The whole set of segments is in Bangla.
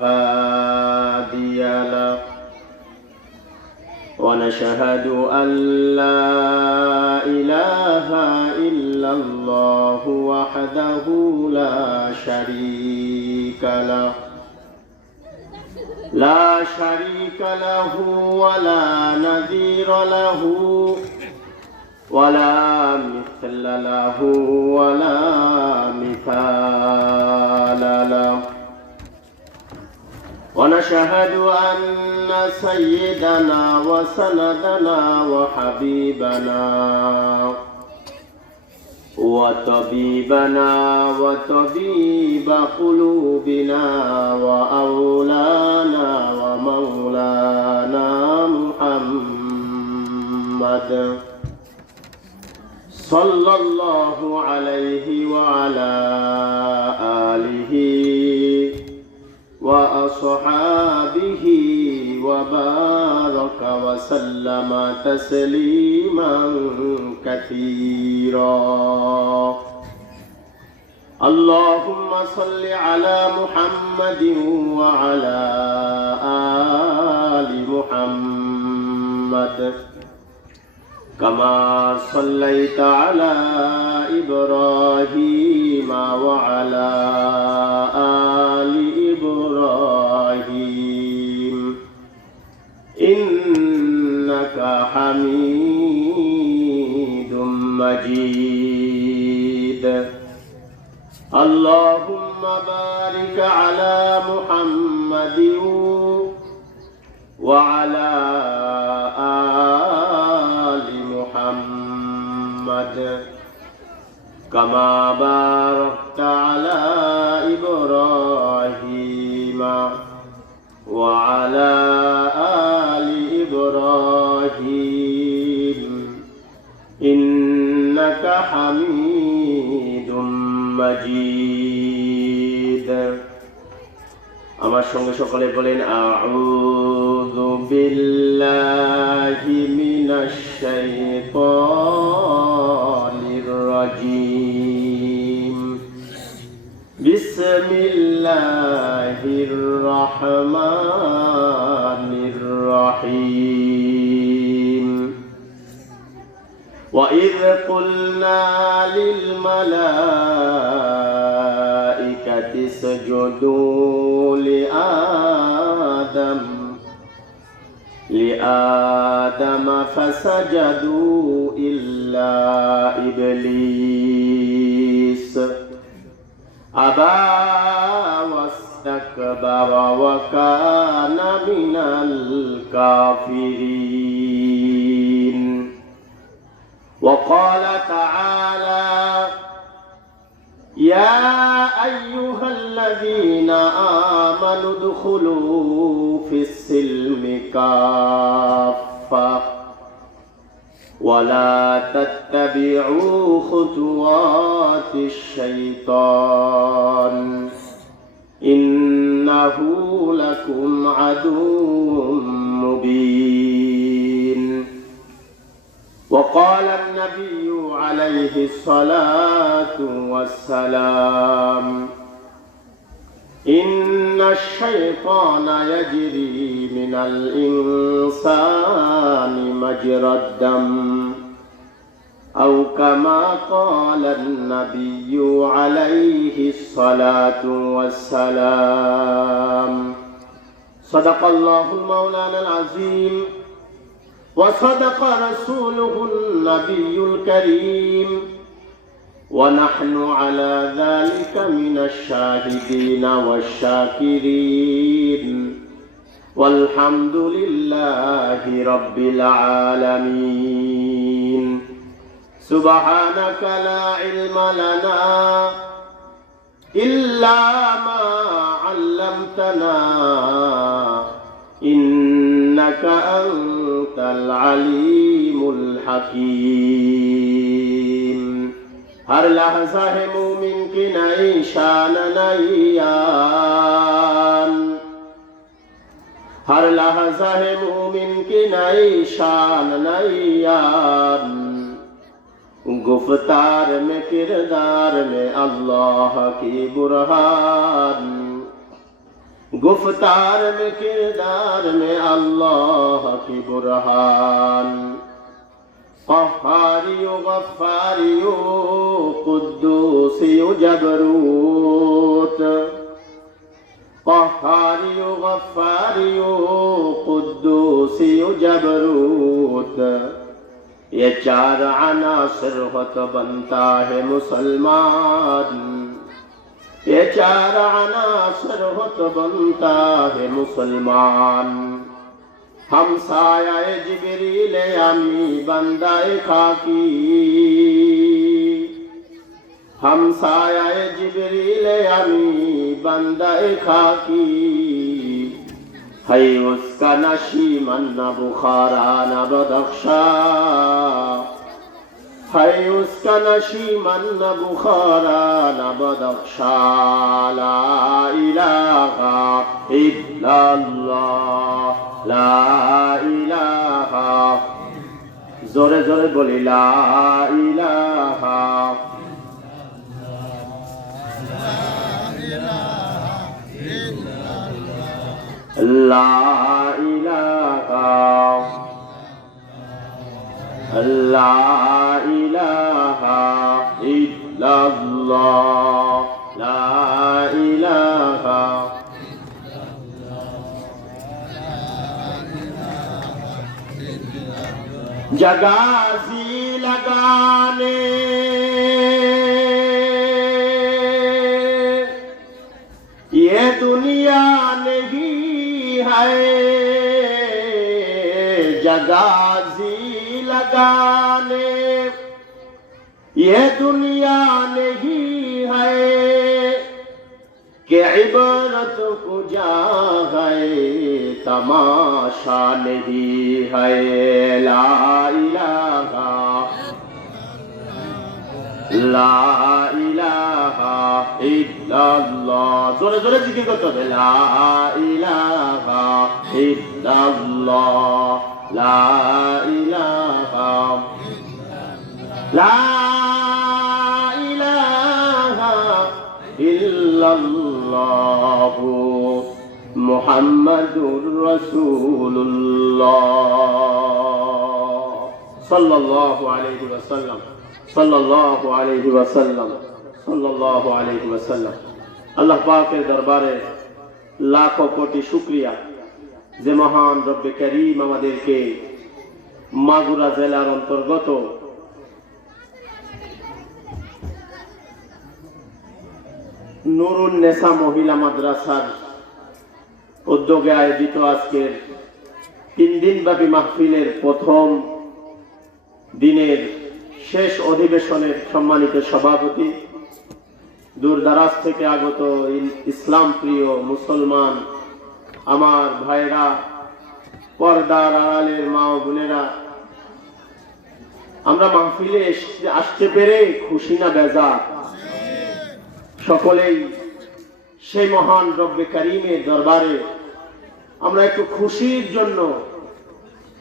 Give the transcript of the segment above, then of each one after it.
هادي له ونشهد أن لا إله إلا الله وحده لا شريك له ولا نذير له ولا مثل له ولا مثال له ونشهد أن سيدنا وسندنا وحبيبنا وطبيبنا وطبيب قلوبنا وأولانا ومولانا محمد صلى الله عليه وعلى آله وأصحابه وبارك وسلم تسليما كثيرا. اللهم صل على محمد وعلى آل محمد كما صليت على إبراهيم وعلى آل إبراهيم إنك حميد مجيد. اللهم بارك على محمد وعلى آل محمد كما باركت على إبراهيم وعلى آل إبراهيم إنك حميد مجيد. আমার সঙ্গে সকলে বলেন আউযু বিল্লাহি মিনাশ শাইতানির রাজীম বিসমিল্লাহির রহমানির রহিম وإذ قلنا للملائكة اسجدوا لآدم فسجدوا إلا إبليس أبى واستكبر وكان من الكافرين. وقال تعالى يا أيها الذين آمنوا ادخلوا في السلم كافة ولا تتبعوا خطوات الشيطان إنه لكم عدو مبين. وقال النبي عليه الصلاة والسلام إن الشيطان يجري من الإنسان مجرى الدم أو كما قال النبي عليه الصلاة والسلام. صدق الله مولانا العظيم وصدق رسوله النبي الكريم ونحن على ذلك من الشاهدين والشاكرين والحمد لله رب العالمين. سبحانك لا علم لنا إلا ما علمتنا إنك أنت العليم الحكيم. हर लहज़ा है मोमिन की नई शान नई यान, हर लहज़ा है मोमिन की नई शान नई यान। गुफ्तार में किरदार में अल्लाह की बुरहान, गुफ्तार में किरदार में अल्लाह की बुरहान क़हारियो गफ़ारियो कुद्दूसियो जबरूत क़हारियो गफ़ारियो कुद्दूसियो जबरूत ये चार अनासर हो तो बनता है मुसलमान ये चार अनासर हो तो बनता है मुसलमान हम सायाए जिब्रील अमी बंदाए खाकी हम सायाए जिब्रील अमी बंदाए खाकी है उसका नशीमन न बुखारा न बदख्शा है उसका नशीमन न बुखारा न बदख्शा ला इलाहा इल्लल्लाह ला इलाहा जोरे जोरे बोली ला इलाहा ला इलाहा ला इलाहा इल्लल्लाह ला इलाहा जगाजी लगाने ये दुनिया नहीं है जगाजी लगाने ये दुनिया नहीं है कि इबारत को जा है तमाशा नहीं है ला इलाहा ला इलाहा इल्लल्लाह जोरे जोरे जिक्र करते হবে ला इलाहा इल्लल्लाह ला इलाहा ला इलाहा इल्लल्लाह मुहम्मदुर रसूलुल्लाह सल्लल्लाहु अलैहि वसल्लम सल्लल्लाहु अलैहि वसल्लम सल्लल्लाहु अलैहि वसल्लम अल्लाह पाकेर दरबारे लाखों कोटी शुक्रिया যে মহান রব্বে করিম আমাদেরকে মাগুরা জেলার অন্তর্গত নুরুন নেসা মহিলা মাদ্রাসার উদ্যোগে আয়োজিত আজকের 3 দিনব্যাপী মাহফিলের প্রথম দিনের শেষ অধিবেশনের সম্মানিত সভাপতি দূর দারাজ থেকে আগত ইসলাম প্রিয় মুসলমান আমার ভাইরা পর্দার আড়ালের মা ও বোনেরা আমরা মাহফিলে আসতে পেরে খুশি না বেজার সকলেই সেই মহান রব্বে করিমের দরবারে আমরা একটু খুশির জন্য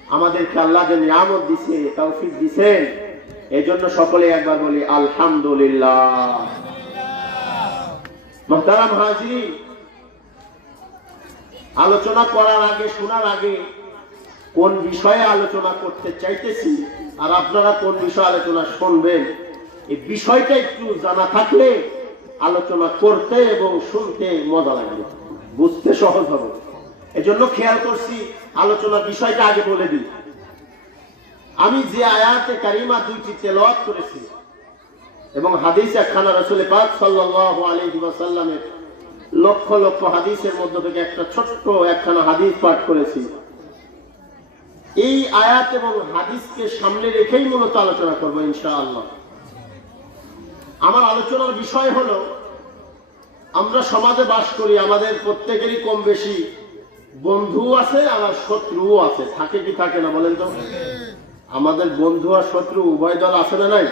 আমাদেরকে আল্লাহ যে নিয়ামত দিয়েছে তৌফিক দিয়েছেন এজন্য সকলে একবার বলি আলহামদুলিল্লাহ মুহতারাম হাজিরিন আলোচনা করার আগে শোনার আগে কোন বিষয়ে আলোচনা করতে চাইতেছি আর আপনারা কোন বিষয়ে আলোচনা শুনবেন এই বিষয়টা একটু জানা থাকলে আলোচনা করতে এবং শুনতে মজা লাগবে বুঝতে সহজ হবে এজন্য খেয়াল করছি আলোচনার বিষয়টা আগে বলে দিই আমি যে আয়াতে কারিমা দুইটি তেলাওয়াত করেছি এবং হাদিস একখানা রাসূল পাক সাল্লাল্লাহু আলাইহি ওয়াসাল্লামের লক্ষ লক্ষ হাদিসের মধ্যে থেকে একটা ছোট্ট একখানা হাদিস পাঠ করেছি এই আয়াত এবং হাদিসকে সামনে রেখেই মূলত আলোচনা করব ইনশাআল্লাহ আমার আলোচনার বিষয় হলো আমরা সমাজে বাস করি আমাদের প্রত্যেকেরই কম বেশি বন্ধু আছে আবার শত্রুও আছে থাকে কি থাকে না বলেন তো আমাদের বন্ধু আর শত্রু উভয় দল আছে না নাই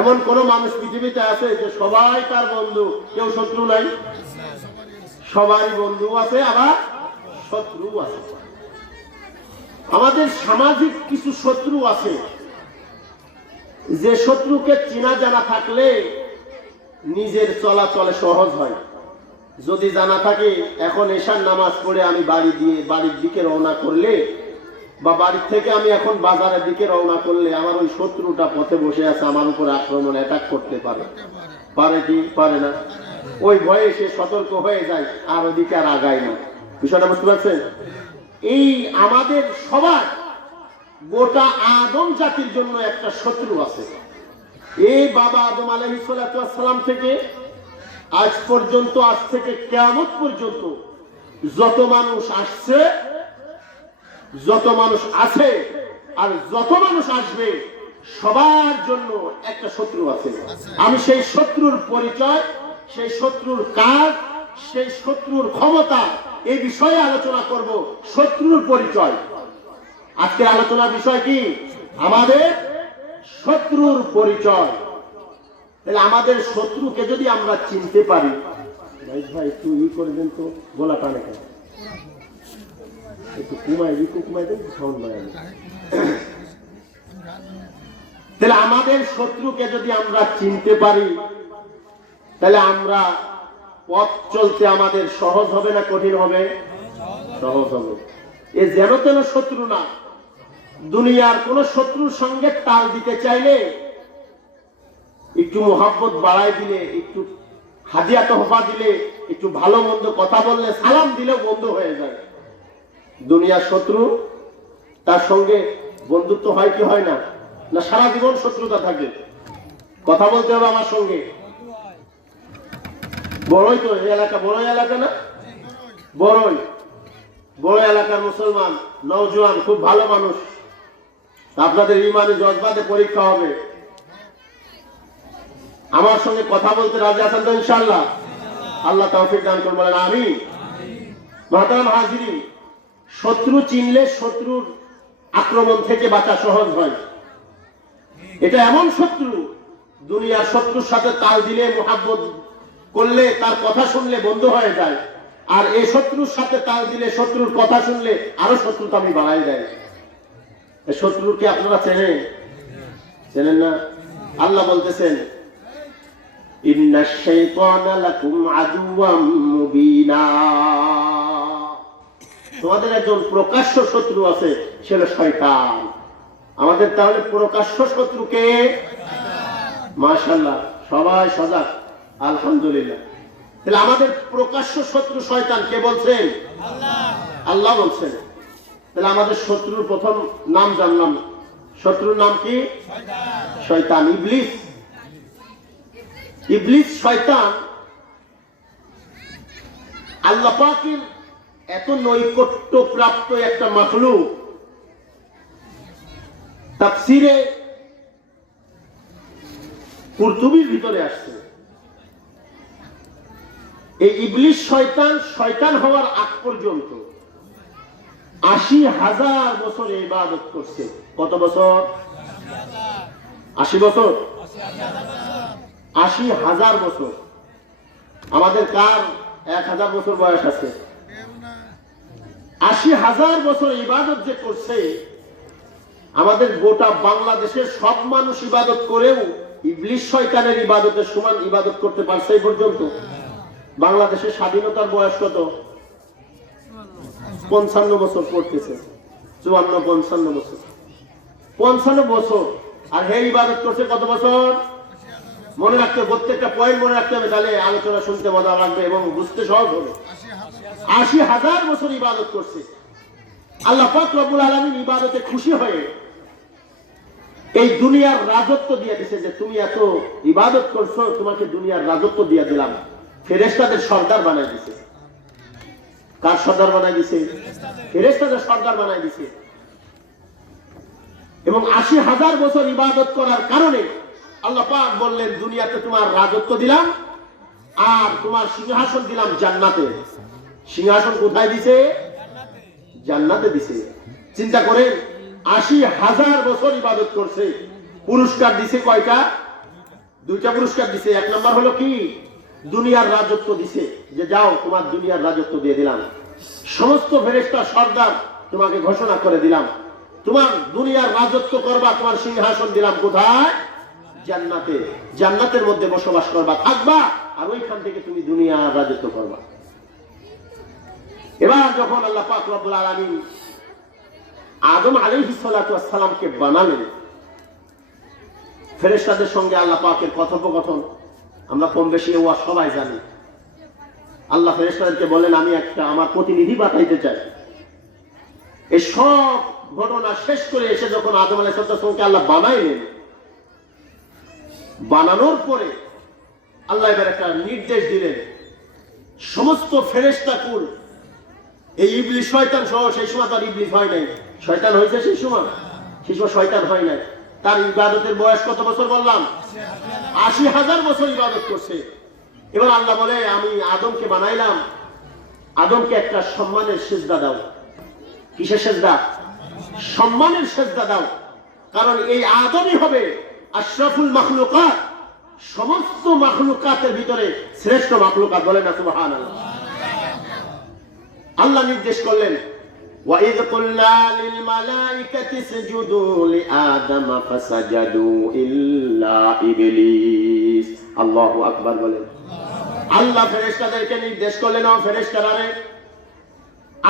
এমন কোন মানুষ পৃথিবীতে আছে যে সবাই তার বন্ধু কেউ শত্রু নাই সবারই বন্ধু আছে আবার শত্রু আছে আমাদের সামাজিক কিছু শত্রু আছে যে শত্রুকে চেনা জানা থাকলে নিজের চলাচলে সহজ হয় যদি জানা থাকে এখন এশার নামাজ পড়ে আমি বাড়ির দিকে রওনা করলে বা বাড়ির থেকে আমি এখন বাজারের দিকে রওনা করলে আমার ওই শত্রুটা পথে বসে আছে, আমার উপরে আক্রমণ অ্যাটাক করতে পারে, পারে কি পারে না? ওই ভয়ে সে সতর্ক হয়ে যায় আর ওদিকে আর আগায় না। বিষয়টা বুঝতে পারছেন? এই আমাদের সবার গোটা আদম জাতির জন্য একটা শত্রু আছে। এই বাবা আদম আলাইহিস সালাম থেকে আজ পর্যন্ত, আজ থেকে কিয়ামত পর্যন্ত যত মানুষ আসছে, যত মানুষ আছে আর যত মানুষ আসবে, সবার জন্য একটা শত্রু আছে। আমি সেই শত্রুর পরিচয়, সেই শত্রুর কাজ, সেই শত্রুর ক্ষমতা, এই বিষয়ে আলোচনা করব। শত্রুর পরিচয়। আজকের আলোচনার বিষয় কি? আমাদের শত্রুর পরিচয়। তাহলে আমাদের শত্রুকে যদি আমরা চিনতে পারি, ভাই একটু ই করে দেন তো, গলা টানে কেন, একটু কমাই দেন, সাউন্ড বাড়াই। তাহলে আমাদের শত্রুকে যদি আমরা চিনতে পারি, তাহলে আমরা পথ চলতে আমাদের সহজ হবে না কঠিন হবে? সহজ হবে। এ যেন তেন শত্রু না। দুনিয়ার কোন শত্রুর সঙ্গে তাল দিতে চাইলে একটু মোহাব্বত বাড়াই দিলে, একটু হাদিয়া তোহফা দিলে, একটু ভালো মন্দ কথা বললে, সালাম দিলে বন্ধু হয়ে যায়। দুনিয়ার শত্রু, তার সঙ্গে বন্ধুত্ব হয় কি হয় না? না সারা জীবন শত্রুতা থাকে। কথা বলতে হবে আমার সঙ্গে। বড়ই তো এই এলাকা, বড় এলাকা না? বড়ই বড় এলাকার মুসলমান নওজোয়ান খুব ভালো মানুষ। আপনাদের ইমানি জজবাতে পরীক্ষা হবে। আমার সঙ্গে কথা বলতে রাজি আছেন তো ইনশাআল্লাহ? আল্লাহ তৌফিক দান করুন, বলেন আমিন। মুহতারাম হাজিরিন, শত্রু চিনলে শত্রুর আক্রমণ থেকে বাঁচা সহজ হয়। এটা এমন শত্রু, দুনিয়ার শত্রুর সাথে তাল দিলে, মোহাব্বত করলে, তার কথা শুনলে বন্ধু হয়ে যায়। আর এই শত্রুর সাথে তাল দিলে, শত্রুর কথা শুনলে আরো শত্রুতা আমি বাড়াই দেয়। এই শত্রুকে আপনারা চেনেন? চেনেন না? আল্লাহ বলতেছেন, ইন্নাশ শাইতানা লাকুম আদুওয়াম মুবিনা। তোমাদের একজন প্রকাশ্য শত্রু আছে, সে হলো শয়তান। আমাদের তাহলে প্রকাশ্য শত্রুকে, মাশাআল্লাহ সবাই সজাগ, আলহামদুলিল্লাহ। তাহলে আমাদের প্রকাশ্য শত্রু শয়তান। কে বলছেন? আল্লাহ বলছেন। তাহলে আমাদের শত্রুর প্রথম নাম জানলাম। শত্রুর নাম কি? শয়তান, ইবলিস। ইবলিস শয়তান আল্লাহ পাকের এত নৈকট্য প্রাপ্ত একটা মাখলুক। তাফসীরে কুরতুবীর ভিতরে আসছে, এই ইবলিস শয়তান হওয়ার আগ পর্যন্ত ৮০,০০০ বছর ইবাদত করছে। কত বছর? ৮০ বছর, ৮০,০০০ বছর। আমাদের কার ১,০০০ বছর বয়স আছে? ৮০,০০০ বছর ইবাদত যে করছে, আমাদের গোটা বাংলাদেশের সব মানুষ ইবাদত করেও ইবলিস শয়তানের ইবাদতের সমান ইবাদত করতে পারছে এই পর্যন্ত। বাংলাদেশের স্বাধীনতার বয়স কত? ৫৫ বছর পড়তেছে, ৫৪-৫৫ বছর, ৫৫ বছর। আর হে ইবাদত করছে কত বছর? মনে রাখতে হবে, প্রত্যেকটা পয়েন্ট মনে রাখতে হবে, তাহলে আলোচনা শুনতে মজা লাগবে এবং বুঝতে সহজ হবে। ৮০,০০০ বছর ইবাদত করছে। আল্লাহ পাক রব্বুল আলামিন ইবাদতে খুশি হয়ে এই দুনিয়ার রাজত্ব দিয়ে দিছে, যে তুমি এত ইবাদত করছো, তোমাকে দুনিয়ার রাজত্ব দিয়ে দিলাম। ফেরেশতাদের সর্দার বানাই দিছে। কার সর্দার বানাই দিছে? ফেরেশতাদের সর্দার বানাই দিছে। এবং ৮০,০০০ বছর ইবাদত করার কারণে আল্লাহ পাক বললেন, দুনিয়াতে তোমার রাজত্ব দিলাম আর তোমার সিংহাসন দিলাম জান্নাতে। সিংহাসন কোথায় দিছে? জান্নাতে দিছে। চিন্তা করেন, ৮০,০০০ বছর ইবাদত করছে, পুরস্কার দিছে কয়টা? ২টা পুরস্কার দিছে। এক নম্বর হলো কি? দুনিয়ার রাজত্ব দিছে, যে যাও তোমার দুনিয়ার রাজত্ব দিয়ে দিলাম। সমস্ত ফেরেশতা সর্দার তোমাকে ঘোষণা করে দিলাম, তোমার দুনিয়ার রাজত্ব করবা, তোমার সিংহাসন দিলাম কোথায়? জান্নাতে। জান্নাতের মধ্যে বসবাস করবা, থাকবা, আর ওইখান থেকে তুমি দুনিয়ার রাজত্ব করবা। এবার যখন আল্লাহ পাক রব্বুল আলামিন আদম আলাইহিস সালাতু ওয়াস সালামকে বানালেন, ফেরেশতাদের সঙ্গে আল্লাহ পাকের কথোপকথন আমরা কম বেশি ওয়া সবাই জানি। আল্লাহ ফেরেশতাদেরকে বললেন, আমি একটা আমার প্রতিনিধি পাঠাইতে চাই। এই সব ঘটনা শেষ করে এসে যখন আদম আলাইহিস সালামকে আল্লাহ বানাইলেন, বানানোর পরে আল্লাহ এবার একটা নির্দেশ দিলেন, সমস্ত ফেরেশতাকুল, এই ইবলিস শয়তান সহ, সেই সময় তার ইবলিস হয় নাই, শয়তান হয়েছে সেই সময় শয়তান হয় নাই। তার ইবাদতের বয়স কত বছর বললাম? ৮০,০০০ বছর ইবাদত করছে। এবার আল্লাহ বলে, আমি আদমকে বানাইলাম, আদমকে একটা সম্মানের সেজদা দাও। কিসের সেজদা? সম্মানের সেজদা দাও। কারণ এই আদমই হবে আশরাফুল মাখলুকাত, সমস্ত মাখলুকাতের ভিতরে শ্রেষ্ঠ মাখলুকাত। বলে না সুবহানাল্লাহ। আল্লাহ নির্দেশ করলেন, وَإِذْ قُلْنَا لِلْمَلَائِكَةِ اسْجُدُوا لِآدَمَ فَسَجَدُوا إِلَّا إِبْلِيسَ। আল্লাহু আকবার বলেন। আল্লাহ ফেরেশতাদেরকে নির্দেশ করলেন, ও ফেরেশতারা,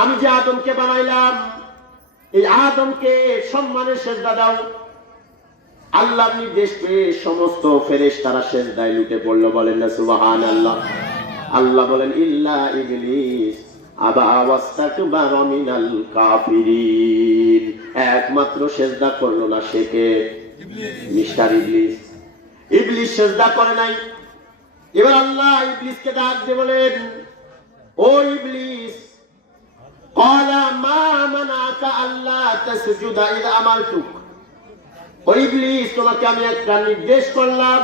আমি যে আদমকে বানাইলাম, এই আদমকে সম্মানের সেজদা দাও। আল্লাহর নির্দেশ পেয়ে সমস্ত ফেরেশতারা সেজদায় লুটে পড়লো। বলেন না সুবহানাল্লাহ। আল্লাহ বলেন, ইল্লা ইবলিস আবা ওয়াস্তাকবারা মিনাল কাফিরিন, একমাত্র সেজদা করলো না সে কে? মিস্টার ইবলিস। ইবলিস সেজদা করে নাই। এবার আল্লাহ ইবলিসকে ডাক দিয়ে বলেন, ও ইবলিস, ক্বালা মা মানাকা আল্লা তাসজুদা ইয আমারতুক। ও ইবলিস, তোমাকে আমি একটা নির্দেশ করলাম,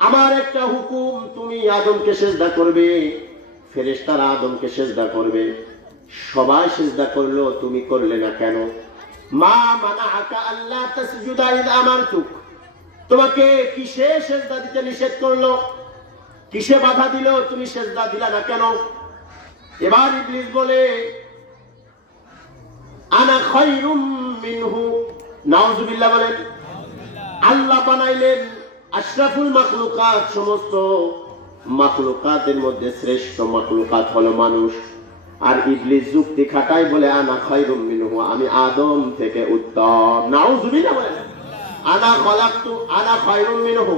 আমার একটা হুকুম, তুমি আদমকে সেজদা করবে। ফেরেশতারা আদমকে সেজদা করবে, সবাই সেজদা করলো, তুমি করলে না কেন? মা মানাকা আল্লা তাসজুদা ইয আমারতুক, তোমাকে কিসে সেজদা দিতে নিষেধ করলো? কিসে বাধা দিল? তুমি সেজদা দিলা না কেন? এবার ইবলিস বলে, আনা খায়রুম মিনহু। নাউযুবিল্লাহ বলেন। আল্লাহ বানাইলেন আশরাফুল মাখলুকাত, সমস্ত মাখলুকাতের মধ্যে শ্রেষ্ঠ মাখলুকাত হলো মানুষ। আর ইবলিস যুক্তি খাটাই বলে, আনা খায়রুম মিনহু, আমি আদম থেকে উত্তম। নাউযুবিল্লাহ বলেন। আনা খায়রুম মিনহু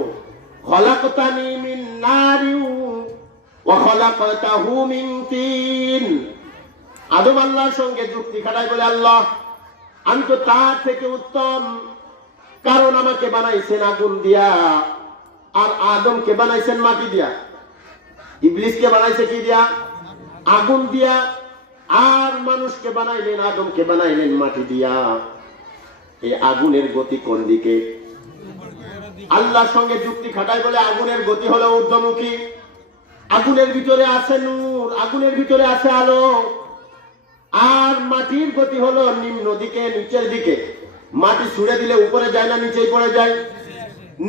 খলাকতানি মিন নারি ওয়া খলাকতাহু মিন তিন। আদম আল্লাহর সঙ্গে যুক্তি খাটাই বলে, আল্লাহ, আমি তো তার থেকে উত্তম, কারণ আমাকে বানাইছেন আগুন দিয়া, আর আদমকে বানাইছেন মাটি দিয়া। ইবলিসকে বানাইছে কি দিয়া? আগুন দিয়া। আর মানুষকে বানাইলেন, আদমকে বানাইলেন মাটি দিয়া। এই আগুনের গতি কোন দিকে? আল্লাহর সঙ্গে যুক্তি খাটাই বলে, আগুনের গতি হলো ঊর্ধ্বমুখী। আগুনের ভিতরে আছে নূর, আগুনের ভিতরে আছে আলো। আর মাটির গতি হলো নিম্ন দিকে, নিচের দিকে। মাটি ছুড়ে দিলে উপরে যায় না নিচেই পড়ে যায়?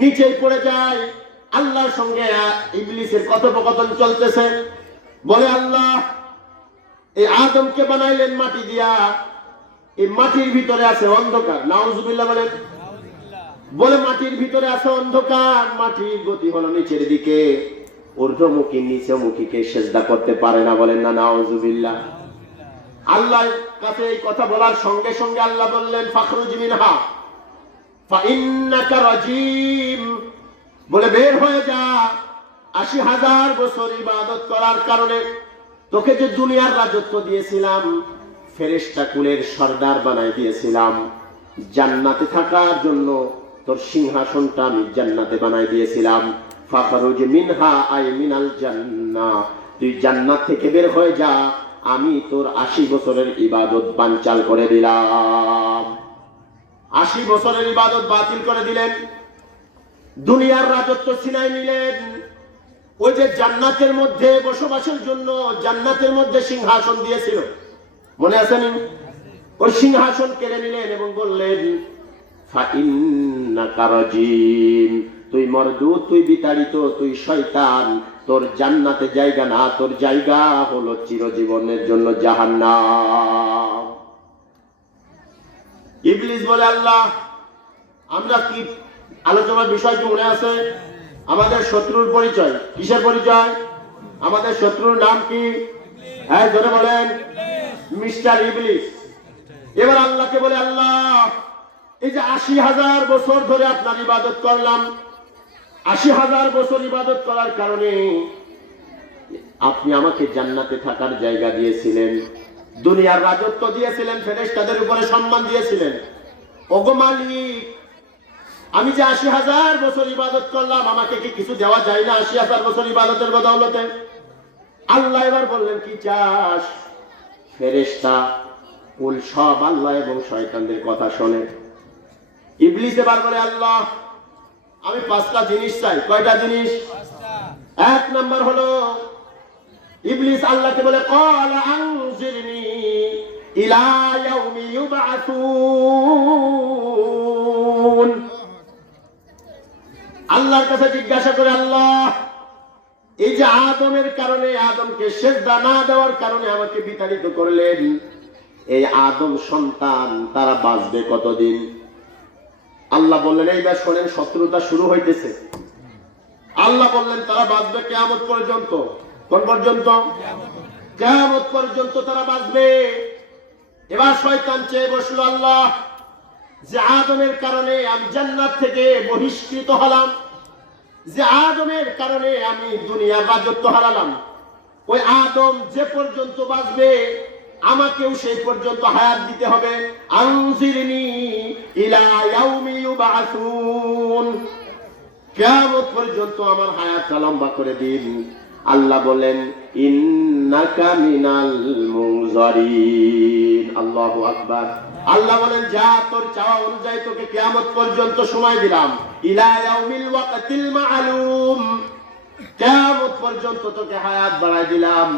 নিচেই পড়ে যায়। আল্লাহর সঙ্গে ইবলিসের কথোপকথন চলতেছে। বলে, আল্লাহ, এই আদমকে বানাইলেন মাটি দিয়া, এই মাটির ভিতরে আছে অন্ধকার। নাউযুবিল্লাহ বলেন। বলে, মাটির ভিতরে আছে অন্ধকার, মাটির গতি হলো নিচের দিকে, ঊর্ধ্বমুখী নিচেমুখীকে সেজদা করতে পারে না। বলেন না নাউযুবিল্লাহ। আল্লাহর কাছে এই কথা বলার সঙ্গে সঙ্গে আল্লাহ বললেন, ফাখরুজ মিনহা ফাইন্নাকা রাজিম। বলে, বের হয়ে যা। ৮০,০০০ বছর ইবাদত করার কারণে তোকে যে দুনিয়ার রাজত্ব দিয়েছিলাম, ফেরেশতা কুলের সর্দার বানাই দিয়েছিলাম, জান্নাতে থাকার জন্য তোর সিংহাসনটা আমি জান্নাতে বানাই দিয়েছিলাম। ফাখরুজ মিনহা আই মিনাল জান্নাহ, তুই জান্নাত থেকে বের হয়ে যা, আমি তোর ৮০ বছরের ইবাদত বানচাল করে দিলাম। ৮০ বছরের ইবাদত বাতিল করে দিলেন, দুনিয়ার রাজত্ব ছিনাই নিলেন। ওই যে জান্নাতের মধ্যে বসবাসের জন্য জান্নাতের মধ্যে সিংহাসন দিয়েছিল, মনে আছে নি? ওই সিংহাসন কেড়ে নিলেন এবং বললেন, ফাইন্নাকা রাজিম, তুই মরদুদ, তুই বিতাড়িত, তুই শয়তান, তোর জান্নাতে জায়গা না, তোর জায়গা হলো চিরজীবনের জন্য জাহান্নাম। ইবলিস বলে, আল্লাহ, আমরা কি আলোচনার বিষয় কি মনে আছে? আমাদের শত্রুর পরিচয় কিসের পরিচয়? আমাদের শত্রুর নাম কি? হ্যাঁ জোরে বলেন, মিস্টার ইবলিস। এবার আল্লাহকে বলে, আল্লাহ এই যে ৮০,০০০ বছর ধরে আপনার ইবাদত করলাম, ৮০,০০০ বছর ইবাদত করার কারণে আপনি আমাকে জান্নাতে থাকার জায়গা দিয়েছিলেন, দুনিয়ার রাজত্ব দিয়েছিলেন, ফেরেশতাদের উপরে সম্মান দিয়েছিলেন। ওগো মালিক, আমি যে ৮০,০০০ বছর ইবাদত করলাম, আমাকে কি কিছু দেওয়া যায় না ৮০,০০০ বছর ইবাদতের বদৌলতে? আল্লাহ এবার বললেন, কি চাস? ফেরেশতা কুল সব আল্লাহ এবং শয়তানদের কথা শোনে। ইবলিস এবার বলে, আল্লাহ আমি ৫টা জিনিস চাই। কয়টা জিনিস? ১ নাম্বার হলো, ইবলিস আল্লাহকে বলে, ক্বালা আনজিরনি ইলা ইয়াউমি ইউবআসুন। আল্লাহর কাছে জিজ্ঞাসা করে, আল্লাহ এই যে আদমের কারণে, আদমকে সিজদা না দেওয়ার কারণে আমাকে বিতাড়িত করলেন, এই আদম সন্তান তারা বাঁচবে কতদিন? আল্লাহ বললেন, এইবার শোনেন, শত্রুতা শুরু হইতেছে। আল্লাহ বললেন তারা বাঁচবে কিয়ামত পর্যন্ত। কোন পর্যন্ত? কিয়ামত পর্যন্ত তারা বাঁচবে। এবার শয়তান চেয়ে বসলো, আল্লাহ যে আদমের কারণে আমি জান্নাত থেকে বহিষ্কৃত হলাম, যে আদমের কারণে আমি দুনিয়ার রাজত্ব হারালাম, ওই আদম যে পর্যন্ত বাঁচবে আমাকেও সেই পর্যন্ত হায়াত দিতে হবে। আনজিরনি ইলা ইয়াউমি ইউবআসুন, কিয়ামত পর্যন্ত আমার হায়াতটা লম্বা করে দিন। আল্লাহ বলেন, ইন্নাকা মিনাল মুনজারিন। আল্লাহু আকবার। আল্লাহ বলেন, যা তোর চাওয়া অনুযায়ী তোকে কিয়ামত পর্যন্ত সময় দিলাম। ইলা ইয়াউমিল ওয়াক্তিল মা'লুম, কিয়ামত পর্যন্ত তোকে হায়াত বাড়াই দিলাম।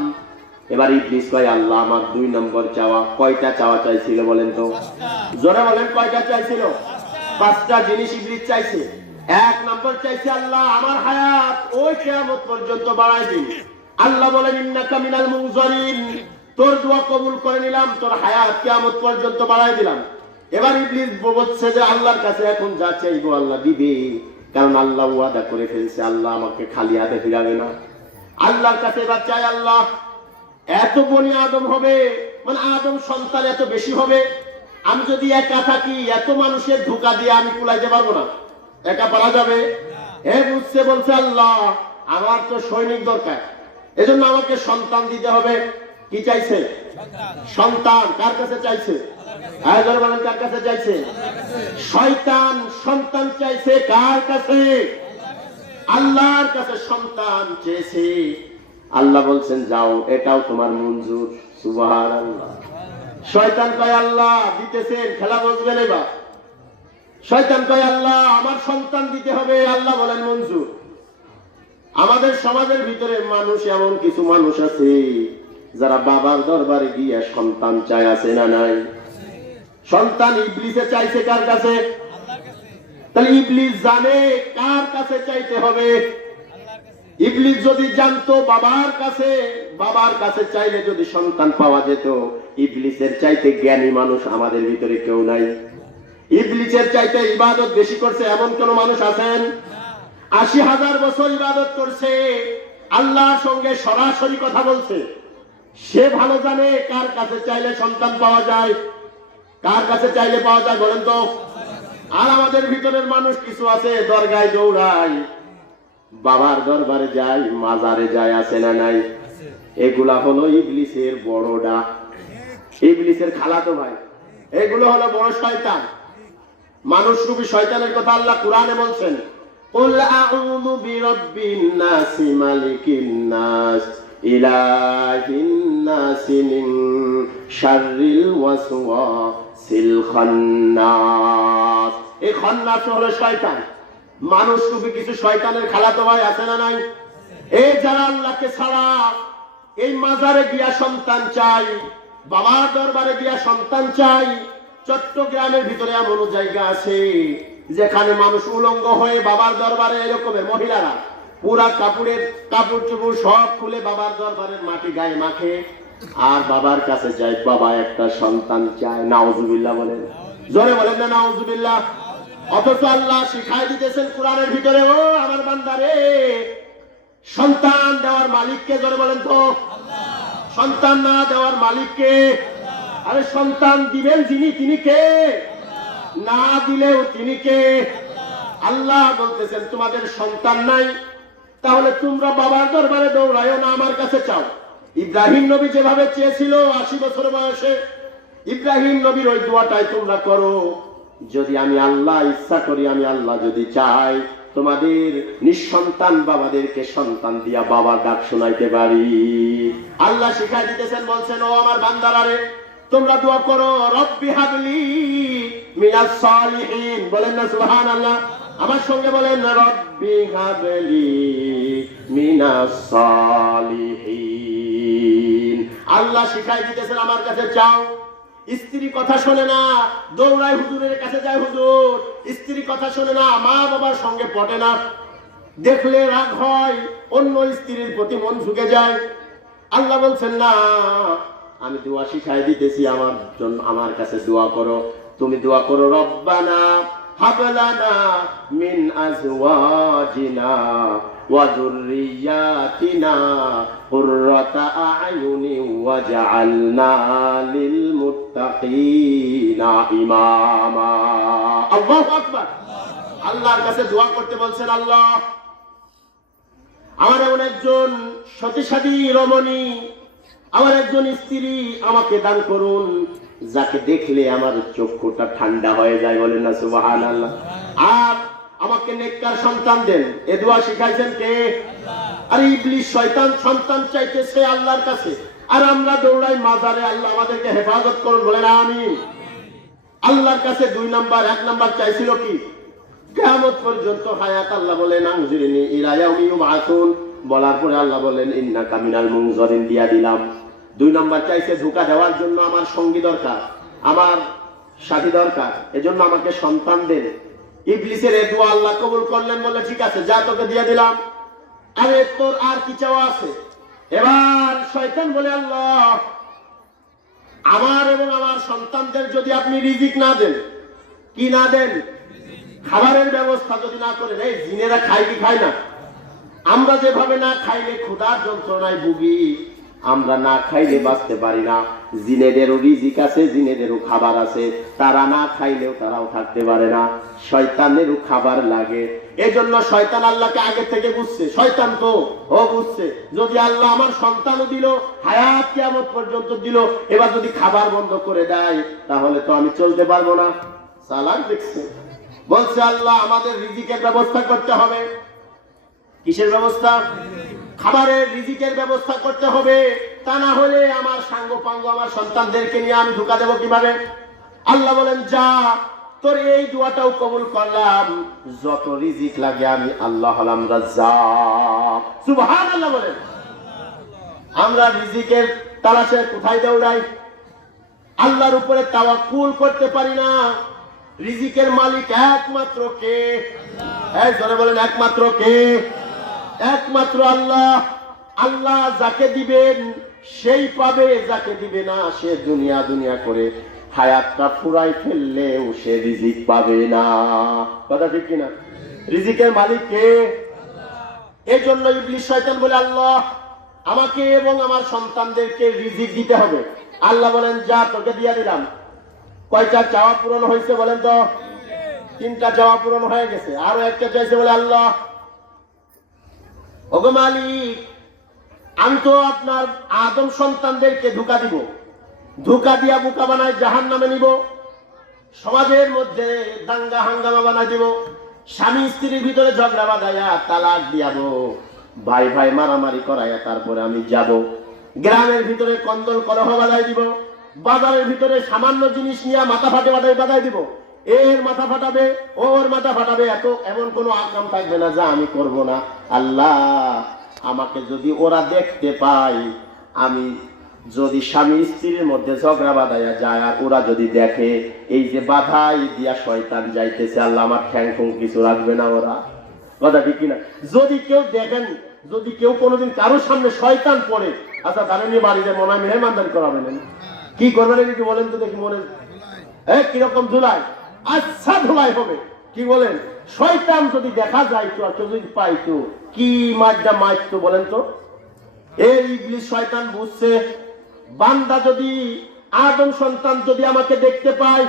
এবার ইবলিস কয়, আল্লাহ আমার ২ নম্বর চাওয়া। কয়টা চাওয়া চাইছিল বলেন তো? জোরে বলেন, কয়টা চাইছিল? ৫টা জিনিস ইবলিস চাইছে। ১ নম্বর চাইছে, আল্লাহ আমার হায়াত ওই কিয়ামত পর্যন্ত বাড়াই দিন। আল্লাহ বলেন, ইন্নাকা মিনাল মুনজারিন, তোর দোয়া কবুল করে নিলাম, তোর হায়াত কিয়ামত পর্যন্ত বাড়াই দিলাম। এবার ইবলিস বলছে যে আল্লাহর কাছে এখন যা চাইবো আল্লাহ দিবে, কারণ আল্লাহ ওয়াদা করে ফেলছে, আল্লাহ আমাকে খালি হাতে ফিরাবে না। আল্লাহর কাছে এবার চাই, আল্লাহ এত বনি আদম হবে, মানে আদম সন্তান এত বেশি হবে, আমি যদি একা থাকি এত মানুষের ধোঁকা দিয়ে আমি কুলাইতে পারবো না। একা পারা যাবে? বুঝছে, বলছে আল্লাহ আমার তো সৈনিক দরকার, এজন্য আমাকে সন্তান দিতে হবে। কি চাইছে? সন্তান। কার কাছে চাইছে? কার কাছে চাইছে? শয়তান সন্তান চাইছে কার কাছে? আল্লাহর কাছে সন্তান চেয়েছে। আল্লাহ বলছেন, যাও, এটাও তোমার মঞ্জুর। সুবহানাল্লাহ। শয়তান কয়, আল্লাহ দিতেছেন, খেলা বুঝবেন এবার। শয়তান কয়, আল্লাহ আমার সন্তান দিতে হবে। আল্লাহ বলেন, মঞ্জুর। আমাদের সমাজের ভিতরে মানুষ, এমন কিছু মানুষ আছে যারা বাবার দরবারে গিয়ে সন্তান চায়, আছে না নাই? সন্তান ইবলিসে চাইছে কার কাছে? তাহলে ইবলিস জানে কার কাছে চাইতে হবে। ইবলিস যদি জানতো বাবার কাছে, বাবার কাছে চাইলে যদি সন্তান পাওয়া যেত, ইবলিসের চাইতে জ্ঞানী মানুষ আমাদের ভিতরে কেউ নাই। ইবলিসের চাইতে ইবাদত বেশি করছে এমন কোন মানুষ আছেন? ৮০,০০০ বছর ইবাদত করছে, আল্লাহর সঙ্গে সরাসরি কথা বলছে। সে ভালো জানে কার কাছে চাইলে সন্তান পাওয়া যায়, কার কাছে চাইলে পাওয়া যায় বলেন তো? আর আমাদের ভিতরের মানুষ কিছু আছে দরগায় দৌড়ায়, বাবার দরবারে যায়, মাজারে যায়, আছে না নাই? এগুলা হলো ইবলিসের বড় ডাক, ইবলিসের খালাতো ভাই। এগুলো হলো বড় শয়তান, মানুষ রূপী শয়তানের কথা আল্লাহ কুরআনে বলছেন, কুল আউযু বিরাব্বিন নাস মালিকিন নাস ইলাহিন নাস মিন শাররিল ওয়াসওয়াসিল খান্নাস। এই খান্নাস হলো শয়তান। মানুষ রূপী কিছু শয়তানের খালাতো ভাই আছে না নাই? এই যারা আল্লাহকে ছাড়া এই মাজারে গিয়া সন্তান চাই, বাবার দরবারে গিয়া সন্তান চাই। চট্টগ্রামের ভিতরে এমন জায়গা আছে যেখানে মানুষ উলঙ্গ হয়ে বাবার দরবারে, এরকমের মহিলারা পুরা কাপড় চোপড় সব খুলে বাবার দরবারের মাটি গায়ে মাখে, আর বাবার কাছে যায়, বাবা একটা সন্তান চায়। নাউজুবিল্লাহ বলেন, জোরে বলেন না নাউজুবিল্লাহ। অথচ আল্লাহ শিখাই দিতেছেন কোরআনের ভিতরে, ও আমার বান্দারে, সন্তান দেওয়ার মালিককে জোরে বলেন তো, সন্তান না দেওয়ার মালিককে। আরে সন্তান দিবেন যিনি, তিনি কে? না দিলেও তিনি কে? আল্লাহ বলতেছেন তোমাদের সন্তান নাই, তাহলে তোমরা বাবার দরবারে দৌড়ায়ও না, আমার কাছে চাও। ইব্রাহিম নবী যেভাবে চেয়েছিল 80 বছর বয়সে, ইব্রাহিম নবীর ওই দোয়াটাই তোমরা করো। যদি আমি আল্লাহ ইচ্ছা করি, আমি আল্লাহ যদি চাই, তোমাদের নিঃসন্তান বাবাদেরকে সন্তান দিয়া বাবার ডাক শোনাইতে পারি। আল্লাহ শিখাই দিতেছেন, বলছেন ও আমার বান্দারারে, তোমরা দোয়া করো, রব্বি হাবলি মিনাস সালিহিন। বলেন না সুবহানাল্লাহ? আমার সঙ্গে বলেন, রব্বি হাবলি মিনাস সালিহিন। আল্লাহ শিখাই দিতেছেন আমার কাছে চাও। স্ত্রী কথা শোনে না, দৌড়ায় হুজুরের কাছে যায়, হুজুর। স্ত্রী কথা শোনে না, মা বাবার সঙ্গে পটে না, দেখলে রাগ হয়, অন্য স্ত্রীর প্রতি মন ঝুঁকে যায়। আল্লাহ বলছেন না, আমি দোয়া শিখাই দিতেছি, আমার জন্য আমার কাছে দোয়া করো। তুমি দোয়া করো, রব্বানা হাবলানা মিন আজওয়াজিনা ওয়া যুররিয়াতিনা কুররাতা আ'য়ুনি ওয়াজআলনা লিল মুত্তাকিনা ইমামা। আল্লাহু আকবার। আল্লাহর কাছে দোয়া করতে বলছেন, আল্লাহ আমার এমন একজন সতীসাধী রমণী, আমার একজন স্ত্রী আমাকে দান করুন, যাকে দেখলে আমার চক্ষুটা ঠান্ডা হয়ে যায়। বলেন না সুবহানাল্লাহ? আর আমাকে নেককার সন্তান দেন। এ দোয়া শিখাইছেন কে? আরে ইবলিস শয়তান সন্তান চাইতেছে আল্লাহর কাছে, আর আমরা দৌড়াই মাজারে, আল্লাহ আমাদেরকে হেফাজত করুন। বলেন আমিন। আল্লাহর কাছে 2 নাম্বার, 1 নাম্বার চাইছিল কি? কিয়ামত পর্যন্ত হায়াত। আল্লাহ বলেন আনজিরনি ইলা ইয়াউমি ইউবআসুন। বলার পরে আল্লাহ বলেন ইন্নাকা মিনাল মুনজারিন, দিয়া দিলাম। 2 নাম্বার চাইছে ধোঁকা দেওয়ার জন্য, আমার সঙ্গী দরকার, আমার সাথী দরকার, এজন্য আমাকে সন্তান দেন। ইবলিসের এই দোয়া আল্লাহ কবুল করলেন, বলে ঠিক আছে যা, তোকে দিয়ে দিলাম। আরে তোর আর কি চাওয়া আছে? এবার শয়তান বলে, আল্লাহ আমার এবং আমার সন্তানদের যদি আপনি রিজিক না দেন, কি না দেন? খাবারের ব্যবস্থা যদি না করেন। এই জিনেরা খায় কি খায় না? আমরা যেভাবে না খাইলে ক্ষুধার যন্ত্রণায় ভুগি, আমরা না খাইলে বাঁচতে পারি না। জিনেদেরও রিজিক আছে, জিনেদেরও খাবার আছে, তারা না খাইলেও তারাও থাকতে পারে না। শয়তানেরও খাবার লাগে। এজন্য শয়তান আল্লাহকে আগে থেকে বুঝছে, শয়তান তো ও বুঝছে, যদি আল্লাহ আমার সন্তানও দিল, হায়াত কিয়ামত পর্যন্ত দিল, এবার যদি খাবার বন্ধ করে দেয়, তাহলে তো আমি চলতে পারবো না। চালাক দেখছে, বলছে আল্লাহ আমাদের রিজিকের ব্যবস্থা করতে হবে। কিসের ব্যবস্থা? খাবারের, রিজিকের ব্যবস্থা করতে হবে। তা না হলে আমার সাঙ্গ পাঙ্গ, আমার সন্তানদেরকে নিয়ে আমি ধোঁকা দেবো কিভাবে? আল্লাহ বলেন যা, তোর এই দোয়াটাও কবুল করলাম, যত রিজিক লাগে আমি আল্লাহ হলাম রাজ্জাক। সুবহানাল্লাহ বলেন। আমরা রিজিকের তালাশে কোথায় দৌড়াই? আল্লাহর উপরে তাওয়াক্কুল করতে পারি না। রিজিকের মালিক একমাত্র কে? এই জোরে বলেন, একমাত্র কে? একমাত্র আল্লাহ। আল্লাহ যাকে দিবেন সেই পাবে, যাকে দিবে না সে দুনিয়া দুনিয়া করে হায়াতটা ফুরাই ফেললেও সে রিজিক পাবে না। কথা ঠিক কিনা? রিজিকের মালিক কে? এই জন্য ইবলিস শয়তান বলে, আল্লাহ আমাকে এবং আমার সন্তানদেরকে রিজিক দিতে হবে। আল্লাহ বলেন যা, তোকে দিয়ে দিলাম। কয়টা চাওয়া পূরণ হয়েছে বলেন তো? 3টা চাওয়া পূরণ হয়ে গেছে, আরো একটা চাইছে। বলে আল্লাহ ওগো মালিক, আমি তো আপনার আদম সন্তানদেরকে ধোঁকা দিব, ধোঁকা দিয়া বোকা বানায় জাহান্নামে নিব, সমাজের মধ্যে দাঙ্গা হাঙ্গামা বানায় দিব, স্বামী স্ত্রীর ভিতরে ঝগড়া বাঁধাইয়া তালাক দিয়াবো, ভাই ভাই মারামারি করাইয়া তারপরে আমি যাব, গ্রামের ভিতরে কন্দল কলহ বাঁধাই দিব, বাজারের ভিতরে সামান্য জিনিস নিয়ে মাথা ফাটে বাঁধাই দিব, এর মাথা ফাটাবে, ওর মাথা ফাটাবে, এমন কোনো আকাম থাকবে না যা আমি করব না। আল্লাহ আমাকে যদি ওরা দেখতে পায়, আমি যদি স্বামী স্ত্রীর মধ্যে ঝগড়া বাঁধাইয়া যায়, আর ওরা যদি দেখে এই যে বাধাই দিয়া শয়তান যাইতেছে, আল্লাহ আমার ঠ্যাং ঠুং কিছু রাখবে না ওরা। কথা ঠিক কিনা? যদি কেউ দেখেন, যদি কেউ কোনোদিন কারোর সামনে শয়তান পড়ে, আচ্ছা তারা নিয়ে বাড়িতে মনে হয় মেহমানদারি করাবেন, কি করবেন একটু বলেন তো দেখি। মনে কিরকম ধুলাই? আচ্ছা ধুলাই হবে, কি বলেন? শয়তান যদি দেখা যায় তো কেউ যদি পাইতো কি মাইটা মাইতো বলেন তো? এই ইবলিস শয়তান বুঝছে বান্দা যদি আদম সন্তান যদি আমাকে দেখতে পায়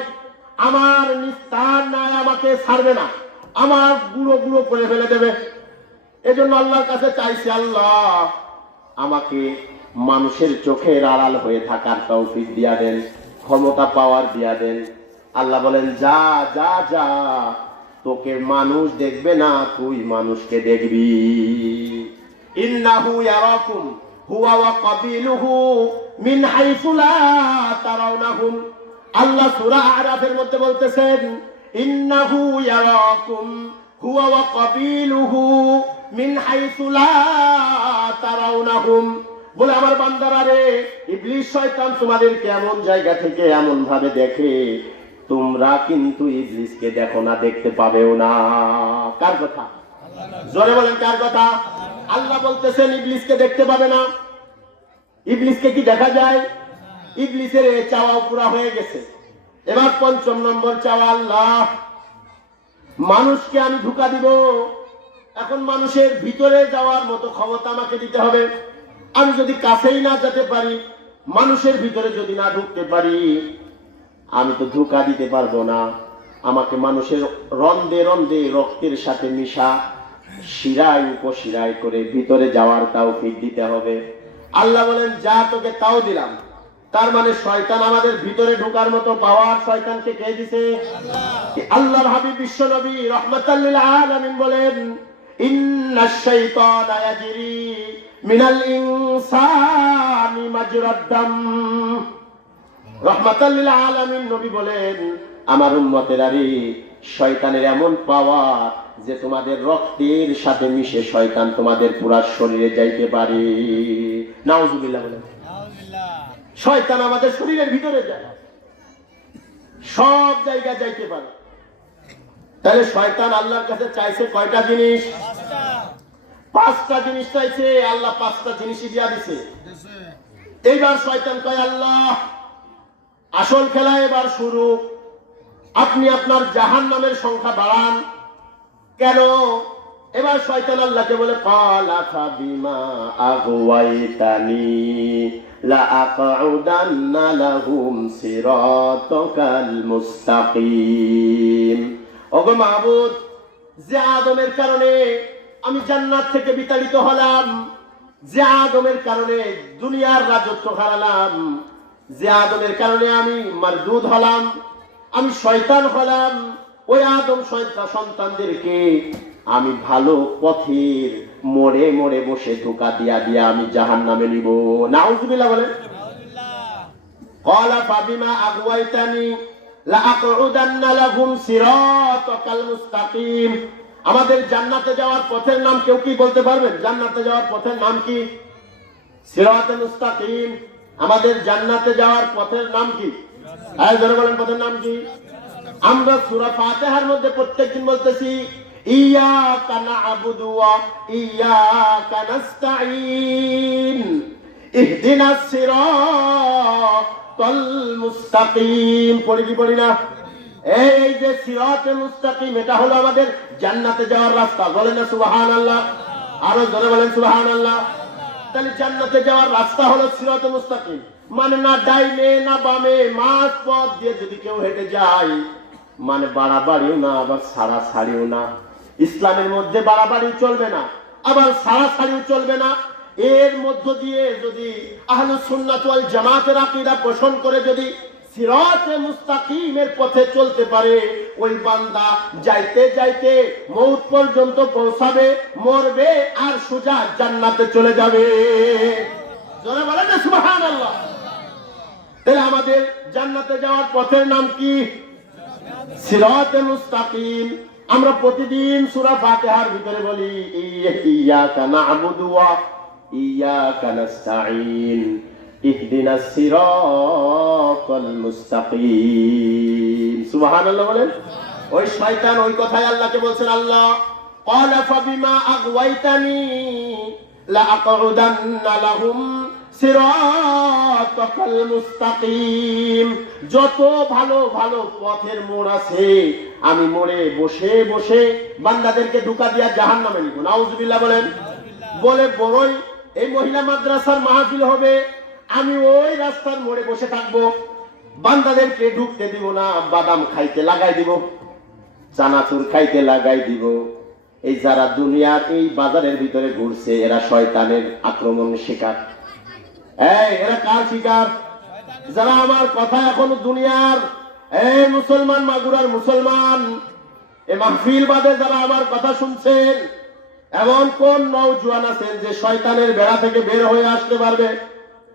আমার নিস্তার নাই, আমাকে ছাড়বে না, আমার গুঁড়ো গুঁড়ো করে ফেলে দেবে। এজন্য আল্লাহর কাছে চাইছে, আল্লাহ আমাকে মানুষের চোখের আড়াল হয়ে থাকার তৌফিক দিয়া দেন, ক্ষমতা পাওয়ার দিয়া দেন। আল্লাহ বলেন যা যা যা, তোকে মানুষ দেখবে না, তুই মানুষকে দেখবি। ইন্নাহু ইয়ারাকুম হুয়া ওয়া কাবিলুহু মিন হাইসু লা তারাউনাহুম। আল্লাহ সূরা আরাফের মধ্যে বলতেছেন ইন্নাহু ইয়ারাকুম হুয়া ওয়া কাবিলুহু মিন হাইসু লা তারাউনাহুম। বলে আমার বান্দারা রে, ইবলিস শয়তান তোমাদেরকে এমন জায়গা থেকে এমন ভাবে দেখে তোমরা কিন্তু ইবলিসকে দেখো না, দেখতে পাবেও না। কার কথা? জোরে বলেন কার কথা? আল্লাহ বলতেছেন ইবলিসকে দেখতে পাবে না। ইবলিসকে কি দেখা যায়? ইবলিসের চাওয়া পুরা হয়ে গেছে। এবার ৫ম নম্বর চাওয়া, আল্লাহ মানুষকে আমি ধোঁকা দিব। এখন মানুষের ভিতরে যাওয়ার মতো ক্ষমতা আমাকে দিতে হবে। আমি যদি কাছেই না যেতে পারি, মানুষের ভিতরে যদি না ঢুকতে পারি, আমি তো ধোঁকা দিতে পারবো না। আমাকে মানুষের রন্ধে রন্ধে রক্তের সাথে মিশা শিরায় উপশিরায় করে ভিতরে যাওয়ার তৌফিক দিতে হবে। আল্লাহ বলেন যা তোকে তাও দিলাম। তার মানে শয়তান আমাদের ভিতরে ঢোকার মতো পাওয়ার শয়তানকে কে দিছে? আল্লাহর হাবিব বিশ্ব নবী রাহমাতাল লিল আলামিন বলেন ইন্নাশ শাইতানা ইয়াজরি মিনাল ইনসানি মাজরাদ দাম। রাহমাতাল লিল আলামিন নবী বলেন আমার উম্মতেরা রে, শয়তানের এমন পাওয়ার যে তোমাদের রক্তের সাথে মিশে শয়তান তোমাদের পুরা শরীরে যাইতে পারে। নাউজুবিল্লাহ বলেন। শয়তান আমাদের শরীরের ভিতরে যায়, সব জায়গায় যাইতে পারে। তাহলে শয়তান আল্লাহর কাছে চাইছে কয়টা জিনিস? 5টা জিনিস চাইছে। আল্লাহ 5টা জিনিসই দিয়া দিছে। এইবার শয়তান কয় আল্লাহ আসল খেলা এবার শুরু, আপনি আপনার জাহান্নামের সংখ্যা বাড়ান। কেন? এবার শয়তান আল্লাহকে বলে ক্বালা ফাবিমা আগওয়াইতানি লা আকউদান্না লাহুম সিরাতাকাল মুস্তাকিম। ওগো মাবুদ, যে আদমের কারণে আমি জান্নাত থেকে বিতাড়িত হলাম, যে আদমের কারণে দুনিয়ার রাজত্ব হারালাম, যে আদমের কারণে আমি মারদুদ হলাম, আমি শয়তান হলাম, ওই আদম সন্তানদেরকে আমি ভালো পথের মোড়ে মোড়ে বসে ধোঁকা দিয়া দিয়া আমি জাহান্নামে নিব। নাউজুবিল্লাহ বলেন। ক্বালা ফাবিমা আগওয়াইতানি লা আকউদান্না লাহুম সিরাতাকাল মুস্তাকিম। আমাদের জান্নাতে যাওয়ার পথের নাম কেউ কি বলতে পারবেন? জান্নাতে যাওয়ার পথের নাম কি? সিরাতাল মুস্তাকিম। আমাদের জান্নাতে যাওয়ার পথের নাম কি? আয় ধরে বলেন পথের নাম কি? আমরা সূরা ফাতিহার মধ্যে প্রত্যেকদিন বলতেছি ইয়াকা না'বুদু ওয়া ইয়াকা নাস্তাঈন ইহদিনাস সিরাতাল মুস্তাকিম। পড়ি কি পড়ি না? এই যে সিরাতে মুস্তাকিম, এটা হলো আমাদের জান্নাতে যাওয়ার রাস্তা। বলেন না সুবহানাল্লাহ? আরো জোরে বলেন সুবহানাল্লাহ। তাহলে জান্নাতে যাওয়ার রাস্তা হলো সিরাতে মুস্তাকিম, মানে না ডাইনে না বামে, মাঝ পথ দিয়ে যদি কেউ হেঁটে যায়, মানে বাড়াবাড়িও না আবার ছাড়াছাড়িও না। ইসলামের মধ্যে বাড়াবাড়ি চলবে না, আবার ছাড়াছাড়িও চলবে না। এর মধ্য দিয়ে যদি আহলুস সুন্নাত ওয়াল জামাতের আকীদা পোষণ করে যদি সিরাতে মুস্তাকিমের পথে চলতে পারে, ওই বান্দা যাইতে যাইতে মওত পর্যন্ত পৌঁছাবে, মরবে আর সোজা জান্নাতে চলে যাবে। জোরে বলেন না সুবহানাল্লাহ। তাহলে আমাদের জান্নাতে যাওয়ার পথের নাম কি? সিরাতে মুস্তাকিম। আমরা প্রতিদিন সূরা ফাতিহার ভিতরে বলি ইয়াকা না'বুদু ওয়া ইয়াকা নাস্তাঈন ইহদিনাস সিরাতাল মুস্তাকিম। সুবহানাল্লাহ বলেন। ওই শয়তান ওই কথাই আল্লাহকে বলছেন আল্লাহ ক্বালা ফাবিমা আগওয়াইতানি লা আকউদান্না লাহুম সিরাতাকাল মুস্তাকিম। যত ভালো ভালো পথের মোড় আছে আমি মোড়ে বসে বসে বান্দাদেরকে ধোঁকা দিয়া জাহান্নামে নিব। নাউজুবিল্লাহ বলেন। বলে বড়ই এই মহিলা মাদ্রাসার মাহফিল হবে, আমি ওই রাস্তার মোড়ে বসে থাকবো, বান্দাদেরকে ঢুকতে দিব না, বাদাম খাইতে লাগাই দিব, চানাচুর খাইতে লাগাই দিব। এই যারা দুনিয়ার এই বাজারের ভিতরে ঘুরছে এরা শয়তানের আক্রমণ শিকার। এরা কার শিকার? যারা আমার কথা এখনো দুনিয়ার এই মুসলমান, মাগুরার মুসলমান, এই মাহফিল বাদে যারা আমার কথা শুনছেন, এমন কোন নওজোয়ান আছেন যে শয়তানের বেড়া থেকে বের হয়ে আসতে পারবে?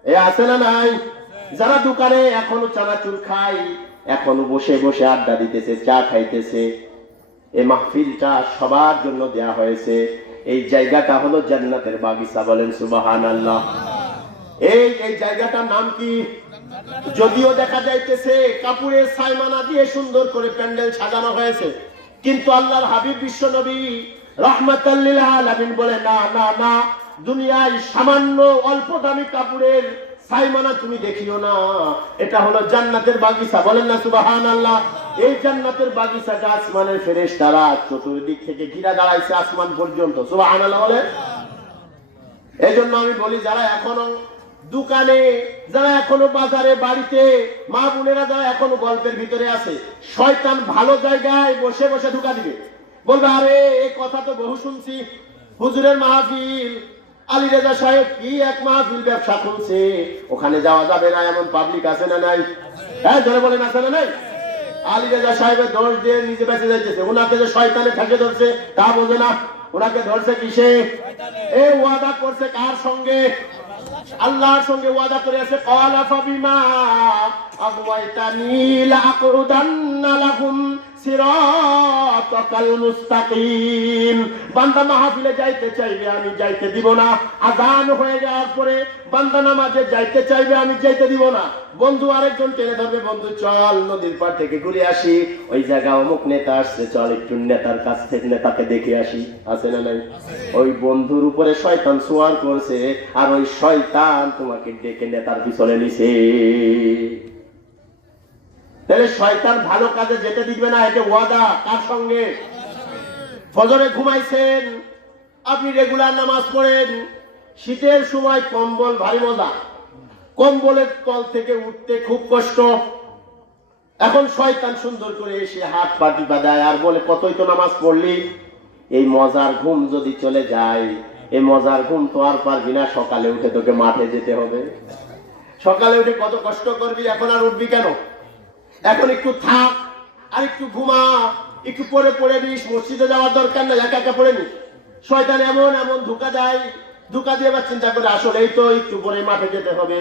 এ আছে না নাই? যারা দোকানে এখনো চানাচুর খায়, এখনো বসে বসে আড্ডা দিতেছে, চা খাইতেছে, এই মাহফিলটা সবার জন্য দেয়া হয়েছে। এই জায়গাটা হলো জান্নাতের বাগিচা। বলেন সুবহানাল্লাহ। এই জায়গাটার নাম কি? যদিও দেখা যাইতেছে কাপড়ের ছাইমানা দিয়ে সুন্দর করে প্যান্ডেল সাজানো হয়েছে, কিন্তু আল্লাহর হাবিব বিশ্ব নবী রাহমাতাল লিল আলামিন বলে না না না, দুনিয়ায় সামান্য অল্প দামি কাপড়ের ছাইমানা তুমি দেখিও না, এটা হলো জান্নাতের বাগিচা। বলেন না সুবহানাল্লাহ। এই জান্নাতের বাগিচাটা আসমানের ফেরেশতারা চতুর্দিক থেকে ঘিরা দাঁড়াইছে আসমান পর্যন্ত। সুবহানাল্লাহ বলে। এই জন্য আমি বলি, যারা এখনো দোকানে, যারা এখনো বাজারে, বাড়িতে, মা বোনেরা যারা এখনো গল্পের ভিতরে আছে, শয়তান ভালো জায়গায় বসে বসে ধোঁকা দিবে। বলবে আরে এই কথা তো বহু শুনছি, হুজুরের মাহফিল, আলী রেজা সাহেব কি এক মাহফিল ব্যবসা খুলছে, ওখানে যাওয়া যাবে না, এমন পাবলিক আছে না নাই? হ্যাঁ জোরে বলেন, আছে না নাই? আলী রেজা সাহেবের দোষ দিয়ে নিজে বেঁচে যাইতেছে, ওনাকে যে শয়তানে ঠেকে ধরছে তা বোঝে না। ওনাকে ধরছে কিসে? এই ওয়াদা করছে কার সঙ্গে? আল্লাহর সঙ্গে ওয়াদা করে আছে, ক্বালা ফাবিমা আগওয়াইতানি লাআকুদান্না লাহুম সিরাতাকাল মুস্তাকিম। বান্দা মাহফিলে যাইতে চাইবে, আমি যাইতে দিব না। আযান হয়ে যাওয়ার পরে বান্দা নামাজে যাইতে চাইবে, আমি যাইতে দিব না। বন্ধু আরেকজন টেনে ধরবে, বন্ধু চল নদীর পাড় থেকে ঘুরে আসি, ওই জায়গা অমুক নেতা আসছে, চল একটু নেতার কাছ থেকে নেতাকে দেখে আসি। আছে না নাই? ওই বন্ধুর উপরে শয়তান সোয়ার করছে, আর ওই শয়তান তোমাকে ডেকে নেতার পিছনে নিছে। তাহলে শয়তান ভালো কাজে যেতে দিবে না, এটা ওয়াদা কার সঙ্গে? ফজরে ঘুমাইছেন, আপনি রেগুলার নামাজ পড়েন, শীতের সময় কম্বল ভারী মজা, কম্বলের তল থেকে উঠতে খুব কষ্ট। এখন শয়তান সুন্দর করে এসে হাত পাটি বাঁধায় আর বলে কতই তো নামাজ পড়লি, এই মজার ঘুম যদি চলে যায়, এই মজার ঘুম তো আর পারবি না, সকালে উঠে তোকে মাঠে যেতে হবে। সকালে উঠে কত কষ্ট করবি, এখন আর উঠবি কেন? এখন একটু থাক, আর একটু ঘুমা, একটু পরে পড়ে নিস, মসজিদে যাওয়ার দরকার না, একা একা পড়ে নিস। শয়তান এমন এমন ধোঁকা দেয়, ধোঁকা দিয়ে আবার চিন্তা করে আসলে এই তো একটু পরে মাঠে যেতে হবে,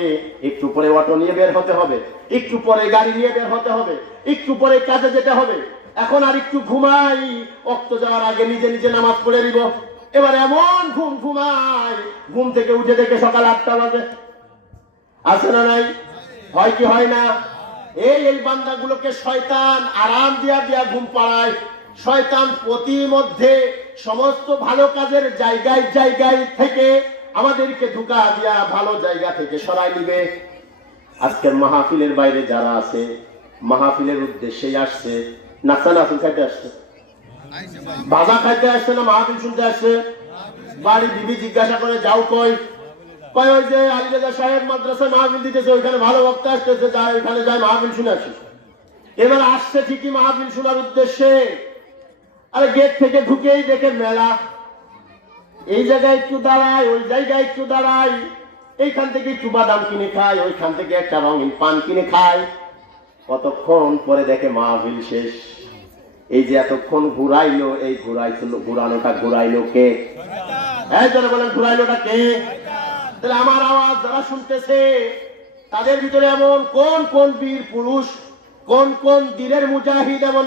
একটু পরে অটো নিয়ে বের হতে হবে, একটু পরে গাড়ি নিয়ে বের হতে হবে, একটু পরে কাজে যেতে হবে, এখন আর একটু ঘুমাই, অক্ত যাওয়ার আগে নিজে নিজে নামাজ পড়ে দিব। এবার এমন ঘুম ঘুমায়, ঘুম থেকে উঠে দেখে সকাল 8টা বাজে। আছে না নাই? হয় কি হয় না? এই বান্দাগুলোকে শয়তান আরাম দিয়া দিয়া ঘুম পাড়ায়। শয়তান প্রতিমধ্যে সমস্ত ভালো কাজের জায়গায় জায়গায় থেকে আমাদেরকে ধোঁকা দিয়া ভালো জায়গা থেকে সরাই নিবে। আজকের মাহফিলের বাইরে যারা আছে, মাহফিলের উদ্দেশ্যেই আসছে, নাচা নাচুন খাইতে আসছে, ভাজা খাইতে আসছে না মাহফিল শুনতে আসছে? বাড়ি বিবি জিজ্ঞাসা করে যাও কই? কয় ওই যে আলী রেজা সাহেব মাদ্রাসায় মাহফিল দিতেছে, ওইখানে ভালো বক্তা আসতেছে, যায় ওইখানে যায় মাহফিল শুনে আসে। এবার আসছে ঠিকই মাহফিল শোনার উদ্দেশ্যে, আরে গেট থেকে ঢুকেই দেখে মেলা, এই জায়গায় একটু দাঁড়ায়, ওই জায়গায় একটু দাঁড়ায়, এইখান থেকে একটু বাদাম কিনে খায়, ওইখান থেকে একটা রঙিন পান কিনে খায়। কতক্ষণ পরে দেখে মাহফিল শেষ। এই যে এতক্ষণ ঘুরাইলো, এই ঘুরানোটা ঘুরাইলো কে? হ্যাঁ যারা বলেন ঘুরাইলোটা কে? তাহলে আমার আওয়াজ যারা শুনতেছে, তাদের ভিতরে এমন কোন কোন বীর পুরুষ, কোন কোন দিনের মুজাহিদ এমন